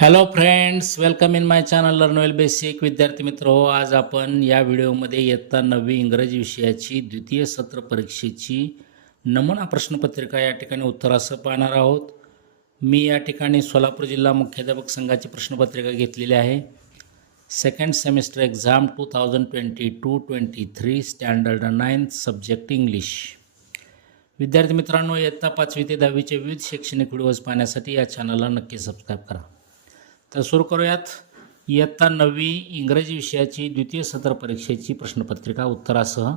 Hello friends, welcome in my channel learn well basic. विद्यार्थी मित्र हो, आज आपण या व्हिडिओमध्ये इयत्ता 9वी इंग्रजी विषयाची द्वितीय सत्र परीक्षेची नमुना प्रश्नपत्रिका या ठिकाणी उत्तरासह पाहणार आहोत. मी या ठिकाणी सोलापूर जिल्हा मुख्याध्यापक संघाची प्रश्नपत्रिका घेतलेली आहे. Second semester exam 2022-23 standard 9th subject English. विद्यार्थी मित्रांनो, इयत्ता 5वी ते 10वीचे विविध शैक्षणिक व्हिडिओज पाहण्यासाठी या चॅनलला नक्की सबस्क्राईब करा. तर सुरू करूयात इयत्ता 9वी इंग्रजी विषयाची द्वितीय सत्र परीक्षेची प्रश्नपत्रिका उत्तरासह.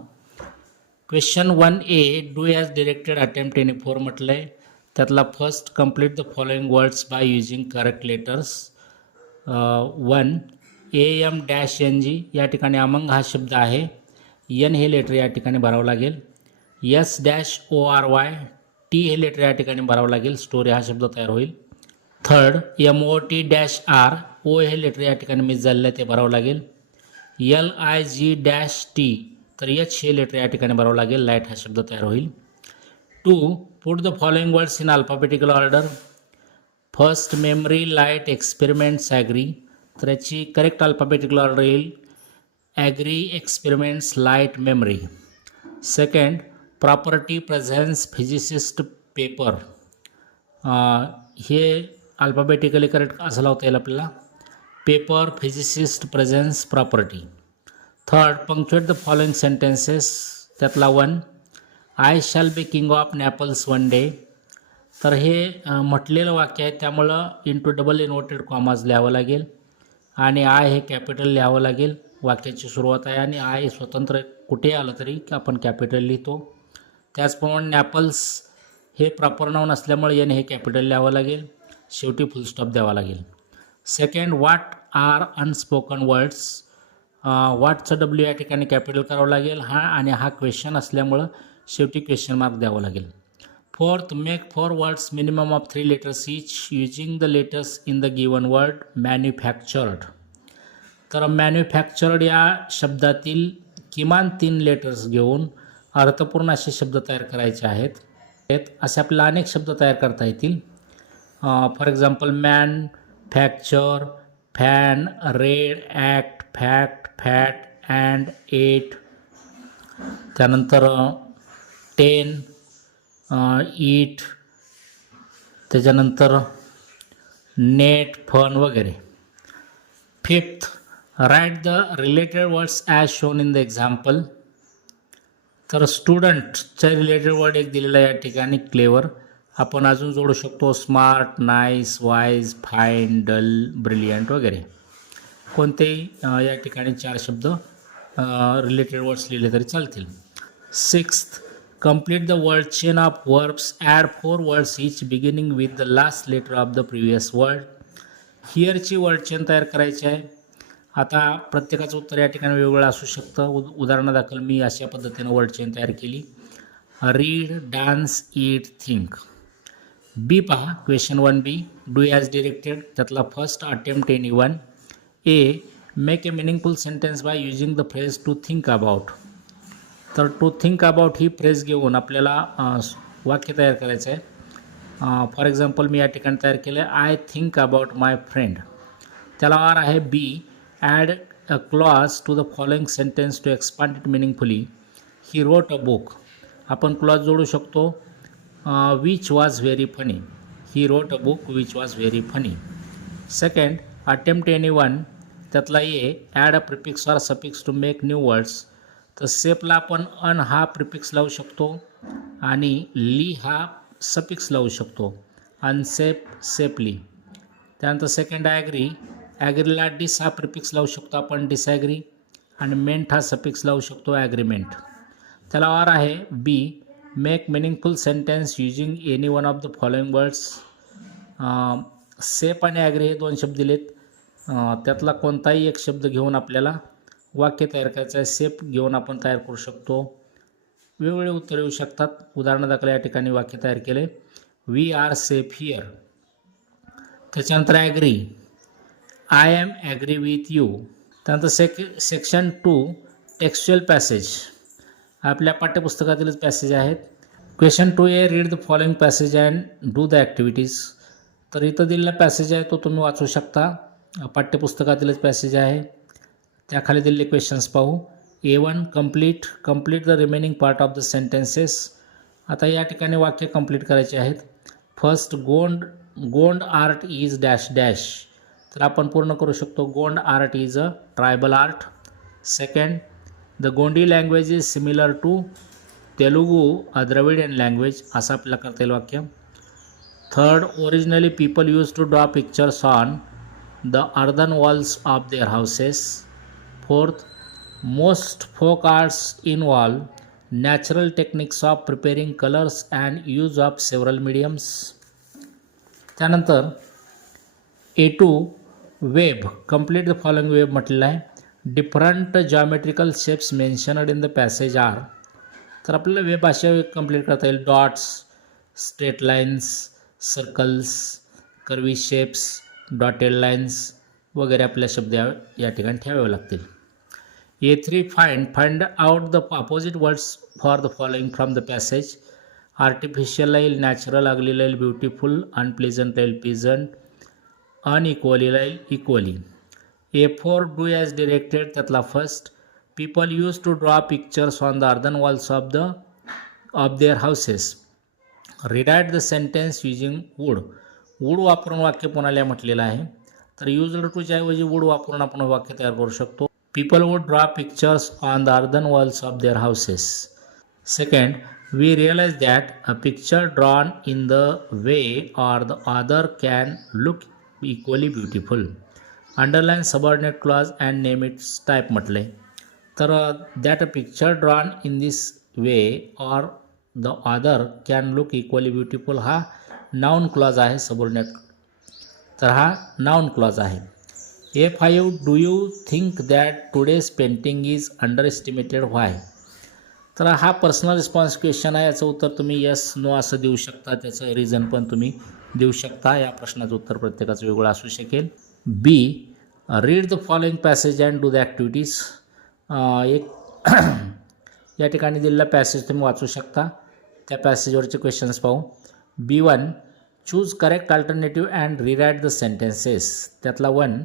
Question 1A, do as directed attempt any 4 म्हटलं आहे. त्यातला first, complete the following words by using correct letters. 1 AM-NG, या ठिकाणी अमंग हा शब्द आहे. N हे लेटर या ठिकाणी भरावं लागेल. S-ORY, T हे लेटर या ठिकाणी भरावं लागेल. स्टोरी हा शब्द तयार होईल. थर्ड, MOT-R, O हे लेटर या ठिकाणी मिस झालेलं आहे, ते भरावं लागेल. LIG-T, तर H हे लेटर या ठिकाणी भरावं लागेल. लाईट हा शब्द तयार होईल. 2, put the following words in alphabetical order. First, memory, light, experiments, agree, तर याची करेक्ट अल्फाबेटिकल ऑर्डर येईल agree, experiments, light, memory. Second, property, presence, physicist, paper, हे अल्फाबेटिकली करेक्ट असं लावता येईल आपल्याला. Paper, physicist, presence, property. Third, punctuate the following sentences. त्यातला 1, I shall be king of Naples one day, तर हे म्हटलेलं वाक्य आहे, त्यामुळं इंटू डबल इन्व्हर्टेड कॉमाज लिहावं लागेल आणि आय हे कॅपिटल लिहावं लागेल. वाक्याची सुरुवात आहे आणि आय स्वतंत्र कुठे आलं तरी आपण कॅपिटल लिहितो. त्याचप्रमाणे नॅपल्स हे प्रॉपर नाऊन असल्यामुळे एन हे कॅपिटल लिहावं लागेल. शेवटी फुल स्टॉप द्यावा लागेल. Second, what are unspoken words. व्हॉटचं डब्ल्यू या ठिकाणी कॅपिटल करावं लागेल आणि हा क्वेश्चन असल्यामुळं शेवटी क्वेश्चन मार्क द्यावं लागेल. Fourth, make 4 words minimum of 3 letters each using the letters in the given word. Manufactured, तर मॅन्युफॅक्चर्ड या शब्दातील किमान 3 लेटर्स घेऊन अर्थपूर्ण असे शब्द तयार करायचे आहेत. असे आपल्याला अनेक शब्द तयार करता येतील. For example, man, factor, fan, red, act, fact, fat, and, ate. त्यानंतर 10, ईट, त्याच्यानंतर नेट, फन वगैरे. Fifth, write the related words as shown in the example. तर स्टुडंटच्या रिलेटेड वर्ड एक दिलेला या ठिकाणी क्लेवर. आपण अजून जोडू शकतो smart, nice, wise, fine, dull, brilliant वगैरे. कोणतेही या ठिकाणी 4 शब्द रिलेटेड वर्ड्स लिहिले तरी चालतील. Sixth, complete the word chain of verbs. Add 4 words each beginning with the last letter of the previous word. हिअरची वर्ड चेन तयार करायची आहे. आता प्रत्येकाचं उत्तर या ठिकाणी वेगवेगळं असू शकतं. उदाहरणादाखल मी अशा पद्धतीनं वर्ड चेन तयार केली. Read, dance, eat, think. B पहा, question 1B, do as directed. त्यातला first, attempt any 1. A, make a meaningful sentence by using the phrase to think about. तर टू थिंक अबाउट ही फ्रेज घेऊन आपल्याला वाक्य तयार करायचं आहे. फॉर एक्झाम्पल, मी या ठिकाणी तयार केलं आहे, I think about my friend. त्याला आर आहे. B, add a clause to the following sentence to expand it meaningfully. He wrote a book. आपण क्लॉज जोडू शकतो. Which was very funny. He wrote a book which was very funny. Second, attempt any 1. त्यातला A, add a prefix or suffix to make new words. तर सेपला आपण अन हा prefix लावू शकतो आणि ली हा सफिक्स लावू शकतो. अनसेप, सेपली. त्यानंतर सेकंड, ॲग्री. ॲग्रीला डिस हा प्रिफिक्स लावू शकतो आपण, डिसॲग्री, आणि मेंट हा सफिक्स लावू शकतो, ॲग्रीमेंट. त्याला आर आहे. B, make meaningful sentence using any one of the following words. सेप आणि ॲग्री हे 2 शब्द दिलेत. त्यातला कोणताही एक शब्द घेऊन आपल्याला वाक्य तयार करायचं आहे. सेप घेऊन आपण तयार करू शकतो. वेगवेगळे उत्तर येऊ शकतात. उदाहरणादाखल या ठिकाणी वाक्य तयार केले, वी आर सेफ हिअर. त्याच्यानंतर agree, I am agree with you. त्यानंतर सेक्शन 2, टेक्स्च्युअल पॅसेज. आपल्या पाठ्यपुस्तकातीलच पॅसेज आहेत. Question 2A, read the following passage and do the activities. तर इथं दिलेला पॅसेज आहे तो तुम्ही वाचू शकता, पाठ्यपुस्तकातीलच पॅसेज आहे. त्याखाली दिलेले क्वेश्चन्स पाहू. A1 complete the remaining part of the sentences. आता या ठिकाणी वाक्य कंप्लीट करायचे आहेत. First, Gond art is dash dash. तर आपण पूर्ण करू शकतो, Gond art is a tribal art. Second, the Gondi language is similar to Telugu a Dravidian language. असं आपल्याला करता येईल वाक्य. Third, originally people use to draw pictures on the earthen walls of their houses. Fourth, most folk arts involve natural techniques of preparing colors and use of several mediums. त्यानंतर A2 web, complete the following web म्हटलेलं आहे. Different geometrical shapes mentioned in the passage are. तर आपल्याला web अशा complete करता येईल. Dots, straight lines, circles, curvy shapes, dotted lines वगैरे आपल्या शब्द या ठिकाणी ठेवावे लागतील. A3 find out the opposite words for the following from the passage. Artificial राहील, नॅचरल अगली राहील, ब्युटिफुल, अनप्लेझंट राहील, प्लेझंट, अनइक्वली राहील, equally. A4 do as directed, त्यातला first. People use to draw pictures on the earthen walls of their houses. Rewrite the sentence using would वापरून वाक्य पुन्हा म्हटलेलं आहे. तर यूज्ड टूच्या ऐवजी वूड वापरून आपण वाक्य तयार करू शकतो. People would draw pictures on the earthen walls of their houses. Second, we realize that a picture drawn in the way or the other can look equally beautiful. Underline subordinate clause and name its type म्हटले. तर that a picture drawn in this way or the other can look equally beautiful हा noun clause आहे, subordinate. तर हा noun clause आहे. A5 do you think that today's painting is underestimated why. तर हा personal response question आहे. याचं उत्तर तुम्ही यस नो असं देऊ शकता, त्याचं रिझन पण तुम्ही देऊ शकता. या प्रश्नाचं उत्तर प्रत्येकाचं वेगळं असू शकेल. B, read the following passage and do the activities. एक या ठिकाणी दिलेला पॅसेज तुम्ही वाचू शकता, त्या पॅसेजवरचे क्वेश्चन्स पाहू. B1 choose correct alternative and rewrite the sentences. त्यातला 1,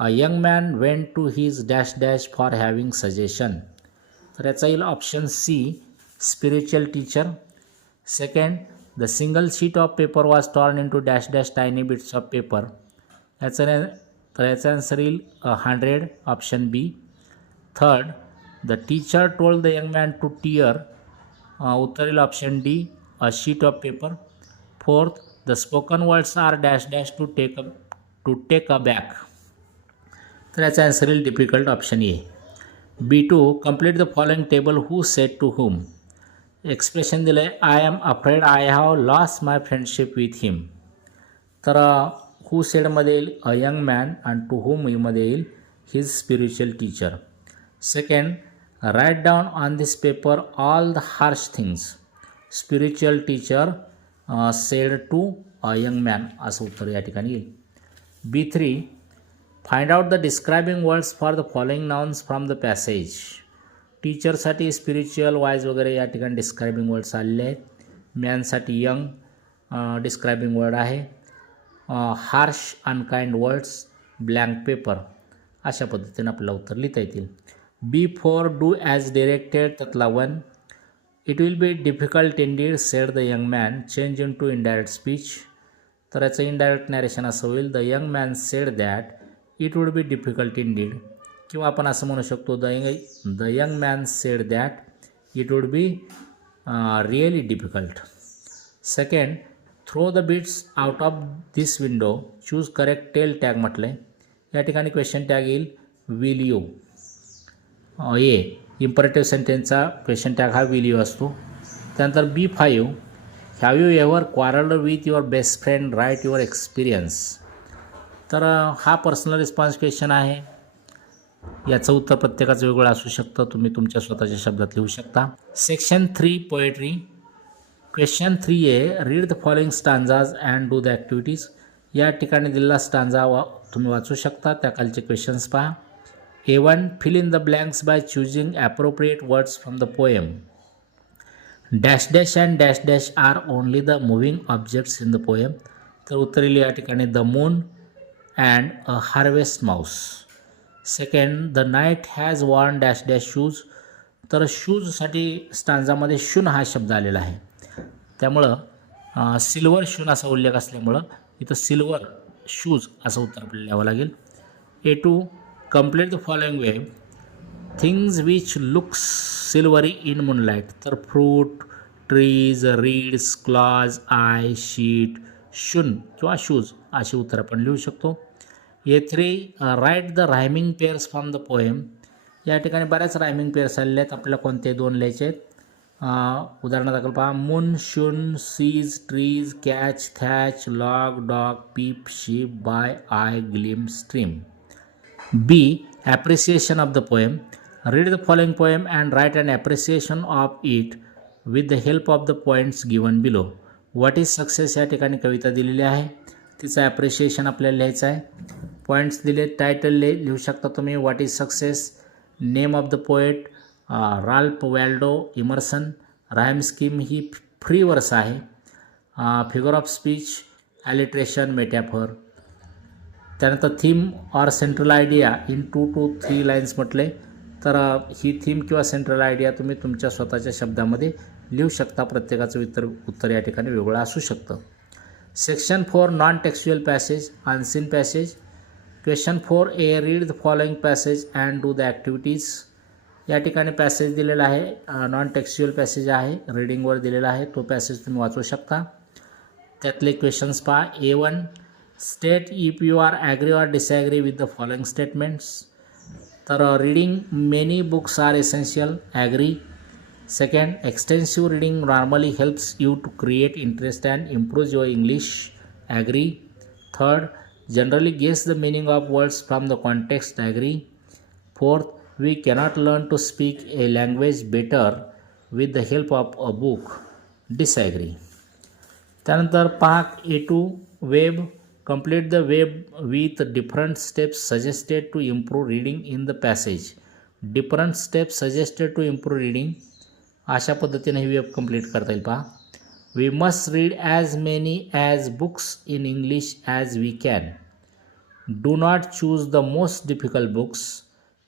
A young man went to his dash dash for having suggestion. तर याचा येईल option C, spiritual teacher. Second, the single sheet of paper was torn into dash dash tiny bits of paper. याचा answer येईल 100, option B. Third, the teacher told the young man to tear. उत्तर येईल option D, a sheet of paper. Fourth, the spoken words are dash dash to take a back. तर याचा answer येईल difficult, option A. B2 complete the following table who said to whom. Expression दिलं आहे, I am afraid I have lost my friendship with him. तर who सेडमध्ये येईल a young man आणि to whom मध्ये येईल his spiritual teacher. Second, write down on this paper all the harsh things. Spiritual teacher said to a young man असं उत्तर या ठिकाणी येईल. B3 find out the describing words for the following nouns from the passage. टीचरसाठी spiritual, wise वगैरे या ठिकाणी describing words आलेले आहेत. मॅनसाठी यंग डिस्क्रायबिंग वर्ड आहे. Harsh, unkind words, blank paper. अशा पद्धतीने आपल्याला उत्तर लिहिता येतील. B4 do as directed. त्यातला 1, it will be difficult indeed said the young man. Change into indirect speech. तर याचं इनडायरेक्ट नॅरेशन असं होईल, the young man said that it would be difficult indeed. किंवा आपण असं म्हणू शकतो, the young man said that it would be really difficult. Second, throw the bits out of this window. Choose correct tail tag म्हटलं आहे. या ठिकाणी question tag येईल विल यू. ए, इम्परेटिव्ह सेंटेन्सचा क्वेश्चन टॅग हा विल यू असतो. त्यानंतर B5 have you ever quarrelled with your best friend, write your experience. तर हा पर्सनल रिस्पॉन्स क्वेश्चन आहे. याचं उत्तर प्रत्येकाचं वेगळं असू शकतं, तुम्ही तुमच्या स्वतःच्या शब्दात लिहू शकता. Section 3 poetry. Question 3A, read the following stanzas and do the activities. या ठिकाणी दिलेला स्टांजा तुम्ही वाचू शकता, त्याखालचे क्वेश्चन्स पहा. A1 fill in the blanks by choosing appropriate words from the poem. Dash dash and dash dash are only the moving objects in the poem. तर उत्तर येईल या ठिकाणी the moon and a harvest mouse. Second, the night has worn dash dash shoes. तर शूजसाठी स्टांजामध्ये शून हा शब्द आलेला आहे, त्यामुळं सिल्वर शून असा उल्लेख असल्यामुळं इथं सिल्वर शूज असं उत्तर आपल्याला लिहावं लागेल. A2, complete the following web. Things which looks silvery in moonlight. तर fruit, trees, reeds, claws, eye, sheet, shoon किंवा शूज अशी उत्तर आपण लिहू शकतो. A3, write the rhyming pairs from the poem. या ठिकाणी बऱ्याच रायमिंग पेअर्स आलेले आहेत, आपल्याला कोणते दोन लिहायचे आहेत. उदाहरणादाखल पहा, moon, shoon, sees, trees, catch, thatch, log, dog, peep, sheep, by, eye, gleam, stream. B, appreciation of the poem. Read the following poem and write an appreciation of it with the help of the points given below. What is success या ठिकाणी कविता दिलेली आहे, तिचं appreciation आपल्याला लिहायचं आहे. Points दिले, title लिहू शकता तुम्ही. What is success, name of the poet Ralph Waldo Emerson. Rhyme scheme ही फ्री वर्स आहे. Figure of speech, alliteration, metaphor. त्यानंतर theme or central idea in 2 to 3 lines म्हटले, तर ही थीम किंवा सेंट्रल आयडिया तुम्ही तुमच्या स्वतःच्या शब्दामध्ये लिहू शकता. प्रत्येकाचं उत्तर या ठिकाणी वेगळं असू शकतं. Section 4, non textual passage, unseen passage. Question 4A, read the following passage and do the activities. या ठिकाणी पॅसेज दिलेला आहे, नॉन टेक्स्च्युअल पॅसेज आहे, रीडिंगवर दिलेला आहे, तो पॅसेज तुम्ही वाचू शकता. त्यातले क्वेश्चन्स पहा. A1, state if you are agree or disagree with the following statements. तर reading many books are essential, agree. Second, extensive reading normally helps you to create interest and improve your English, agree. Third, generally guess the meaning of words from the context, agree. Fourth, we cannot learn to speak a language better with the help of a book, disagree. त्यानंतर पहा A2, web. Complete the web with different steps suggested to improve reading in the passage. Different steps suggested to improve reading. अशा पद्धतीने ही web complete करता येईल पहा. We must read as many as books in English as we can. Do not choose the most difficult books.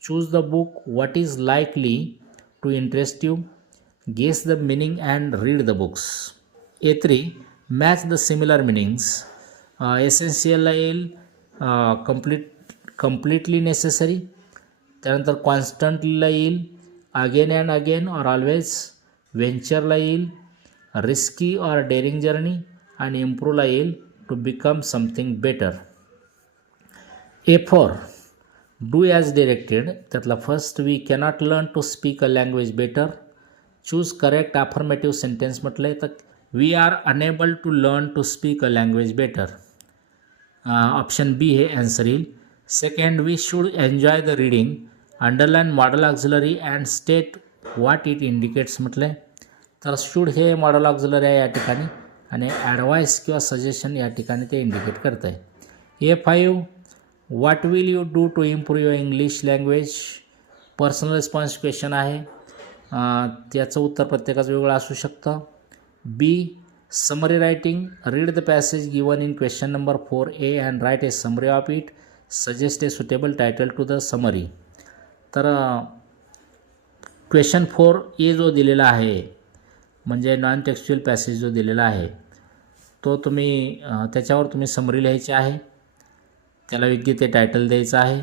Choose the book what is likely to interest you. Guess the meaning and read the books. A3, match the similar meanings. एसेन्शियलला येईल completely necessary. त्यानंतर कॉन्स्टंटलीला येईल again and again or always. व्हेंचरला येईल risky or daring journey. आणि इम्प्रूव्हला येईल to become something better. A4, do as directed. त्यातला first, we cannot learn to speak a language better. Choose correct affirmative sentence म्हटलं आहे, तर we are unable to learn to speak a language better. Option B हे answer येईल. Second, we should enjoy the reading. Underline modal auxiliary and state what it indicates म्हटलं आहे, तर should हे modal auxiliary आहे या ठिकाणी, आणि ॲडवाईस किंवा सजेशन या ठिकाणी ते इंडिकेट करतं आहे. A5, what will you do to improve your English language. Personal response question आहे, त्याचं उत्तर प्रत्येकाचं वेगळं असू शकतं. B, summary writing. Read the passage given in question number 4A and write a summary of it. Suggest a suitable title to the summary. तर question 4A जो दिलेला आहे म्हणजे नॉन टेक्स्च्युअल पॅसेज जो दिलेला आहे तो तुम्ही त्याच्यावर तुम्ही समरी लिहायची आहे, त्याला योग्य ते टायटल द्यायचं आहे.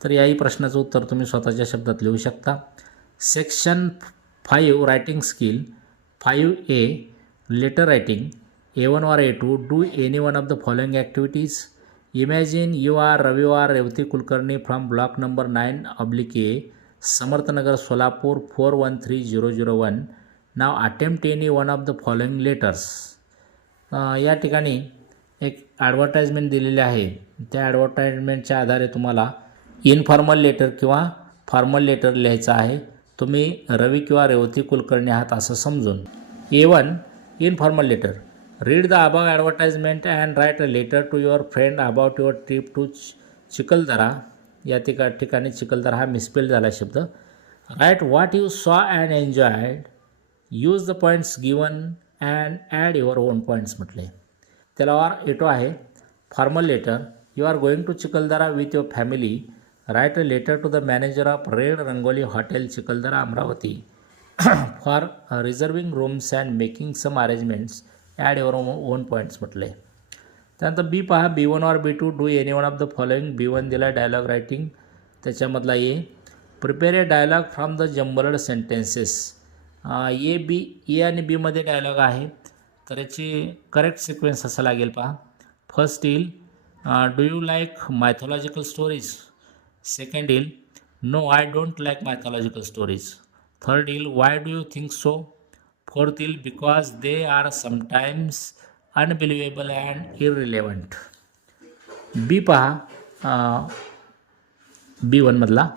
तर याही प्रश्नाचं उत्तर तुम्ही स्वतःच्या शब्दात लिहू शकता. Section 5, writing skill. 5A, letter writing. A1 or A2, do any one of the following activities. Imagine you are Ravi or Revati Kulkarni from block number 9/A, Samarthanagar, Solapur 413001. Now attempt any one of the following letters. या ठिकाणी एक advertisement दिलेली आहे, त्या ॲडव्हर्टाइजमेंटच्या आधारे तुम्हाला informal letter किंवा formal letter लिहायचं आहे. तुम्ही रवी किंवा रेवती कुलकर्णी आहात असं समजून. A1, informal letter. Read the above advertisement and write a letter to your friend about your trip to Chikhaldara. या ठिकाणी चिखलदरा हा मिसस्पेल झाला शब्द. Write what you saw and enjoyed. Use the points given and add your own points म्हटले. त्याला or एटो आहे. Formal letter. You are going to Chikhaldara with your family. Write a letter to the manager of Red Rangoli Hotel Chikhaldara Amravati for reserving rooms and making some arrangements. Add your own points म्हटले. त्यानंतर B पहा. B1 और B2 do any one of the following. B1 दिला dialogue writing. त्याच्यामधला A. Prepare a dialogue from the jumbled sentences. A आणि बीमध्ये dialogue आहे, तर याची करेक्ट सिक्वेन्स असा लागेल पहा. फर्स्ट येईल do you like mythological stories. Second येईल no I don't like mythological stories. Third येईल why do you think so. Fourth येईल because they are sometimes unbelievable and irrelevant. B पहा. B1मधला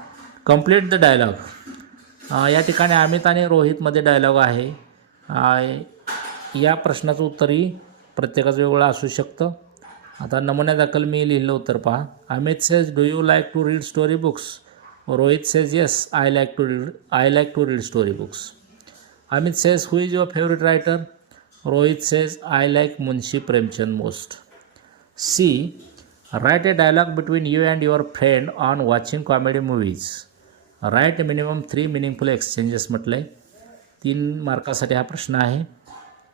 कंप्लीट द डायलॉग. या ठिकाणी अमित आणि रोहितमध्ये dialogue आहे. या प्रश्नाचं उत्तरही प्रत्येकाचं वेगळं असू शकतं. आता नमुन्यादाखल मी लिहिलं उत्तर पहा. Amit says do you like to read story books. Rohit says yes I like to read story books. Amit says who is your favourite writer. Rohit says I like Munshi Premchand most. C. Write a dialogue between you and your friend on watching comedy movies. Write minimum 3 meaningful exchanges म्हटलं आहे. 3 मार्कासाठी हा प्रश्न आहे.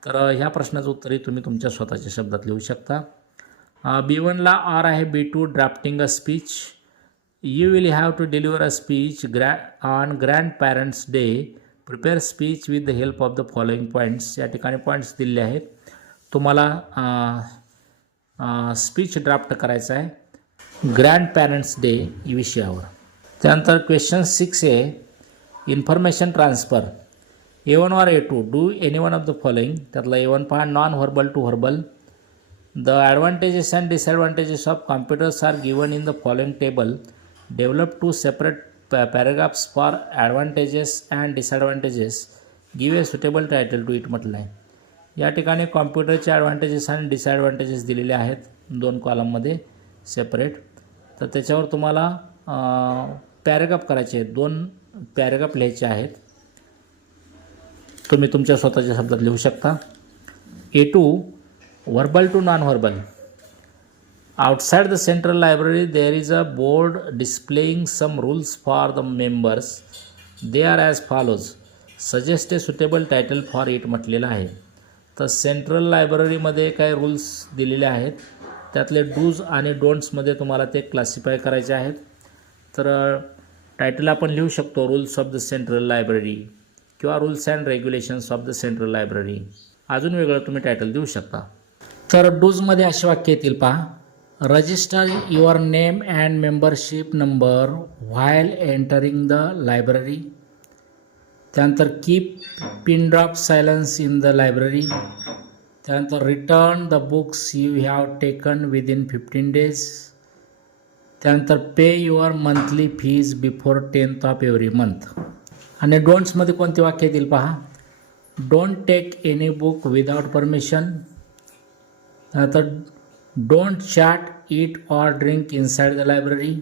तर ह्या प्रश्नाचं उत्तरही तुम्ही तुमच्या स्वतःच्या शब्दात लिहू शकता. B1ला आर आहे. B2 drafting a speech. You will have to deliver a speech on grandparents day. Prepare speech with the help of the following points. या ठिकाणी पॉईंट्स दिलेले आहेत. तुम्हाला स्पीच ड्राफ्ट करायचा आहे ग्रँड पॅरेंट्स डे विषयावर. त्यानंतर क्वेश्चन 6 आहे information transfer. A1 or A2 do any one of the following. त्यातला A1 पहा. Non verbal to verbal. The advantages and disadvantages of computers are given in the following table. Develop 2 separate paragraphs for advantages and disadvantages. Give a suitable title to it म्हटलं आहे. या ठिकाणी कॉम्प्युटरचे ॲडव्हांटेजेस आणि डिसॲडव्हांटेजेस दिलेले आहेत 2 कॉलममध्ये सेपरेट. तर त्याच्यावर तुम्हाला पॅरेग्राफ करायचे आहेत. 2 पॅरेग्राफ लिहायचे आहेत. तुम्ही तुमच्या स्वतःच्या शब्दात लिहू शकता. A2 verbal to non verbal. Outside the central library there is a board displaying some rules for the members. They are as follows. Suggest a suitable title for it म्हटलेलं आहे. तर सेंट्रल लायब्ररीमध्ये काही रूल्स दिलेले आहेत, त्यातले dos आणि डोंट्समध्ये तुम्हाला ते क्लासिफाय करायचे आहेत. तर टायटल आपण लिहू शकतो rules of the central library किंवा rules and regulations of the central library. अजून वेगळं तुम्ही टायटल देऊ शकता. तर डूजमध्ये असे वाक्य येतील पहा. Register your name and membership number while entering the library. त्यानंतर keep pin drop silence in the library. त्यानंतर return the books you have taken within 15 days. त्यानंतर pay your monthly fees before 10th of every month. आणि डोंट्समध्ये कोणते वाक्य येतील पहा. Don't take any book without permission. त्यानंतर don't chat eat or drink inside the library.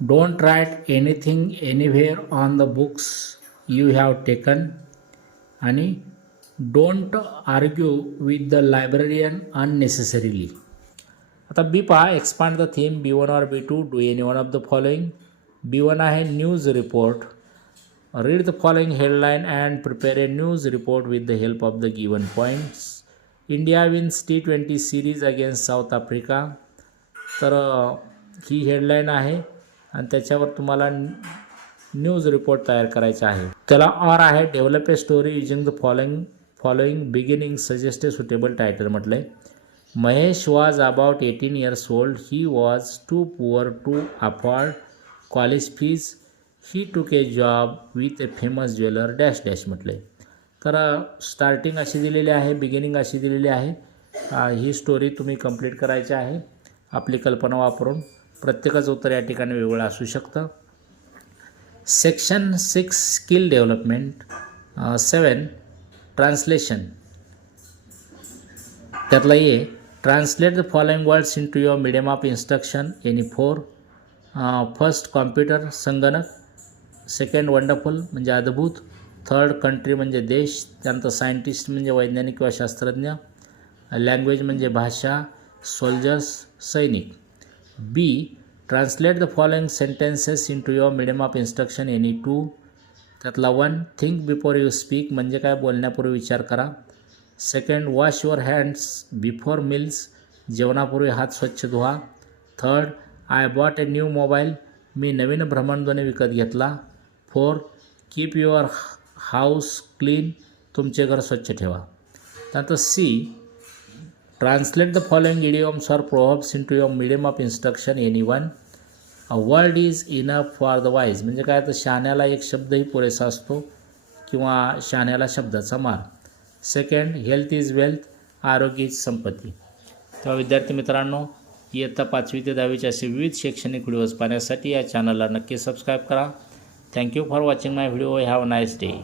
Don't write anything anywhere on the books you have taken. आणि don't argue with the librarian unnecessarily. आता B पहा. Expand the theme. B1 और B2 do any one of the following. B1 आहे news report. Read the following headline and prepare a news report with the help of the given points. India wins T20 series against south Africa. तर ही headline आहे आणि त्याच्यावर तुम्हाला news report तयार करायचा आहे. त्याला ऑर आहे. Develop a story using the following beginning. Suggest a suitable title म्हटलं आहे. Mahesh was about 18 years old. He was too poor to afford college fees. He took a job with a famous jeweller dash dash म्हटले. तर starting अशी दिलेली आहे, beginning अशी दिलेली आहे. ही स्टोरी तुम्ही कंप्लीट करायची आहे आपली कल्पना वापरून. प्रत्येकाचं उत्तर या ठिकाणी वेगळं असू शकतं. Section 6 skill development. 7 ट्रान्सलेशन. त्यातला ये translate the following words into your medium of instruction. Any 4. First computer संगणक. सेकंड वंडरफुल म्हणजे अद्भुत. थर्ड कंट्री म्हणजे देश. त्यानंतर सायंटिस्ट म्हणजे वैज्ञानिक किंवा शास्त्रज्ञ. लँग्वेज म्हणजे भाषा, सोल्जर्स सैनिक. B translate the following sentences into your medium of instruction any two. त्यातला 1 थिंक बिफोर यू स्पीक म्हणजे काय, बोलण्यापूर्वी विचार करा. Second wash your hands before meals, जेवणापूर्वी हात स्वच्छ धुवा. Third I bought a new mobile, मी नवीन भ्रमणध्वनी विकत घेतला. 4 कीप युअर हाऊस क्लीन, तुमचे घर स्वच्छ ठेवा. त्यानंतर C translate the following idioms or proverbs into your medium of instruction any one. A word is enough for the wise म्हणजे काय, तर शहाण्याला एक शब्दही पुरेसा असतो किंवा शहाण्याला शब्दाचा मार. सेकंड हेल्थ इज वेल्थ, आरोग्य हीच संपत्ती. तेव्हा विद्यार्थी मित्रांनो, इयत्ता 5वी ते 10वीचे असे विविध शैक्षणिक व्हिडिओज पाहण्यासाठी या चॅनलला नक्की सबस्क्राईब करा. Thank you for watching my video. Have a nice day.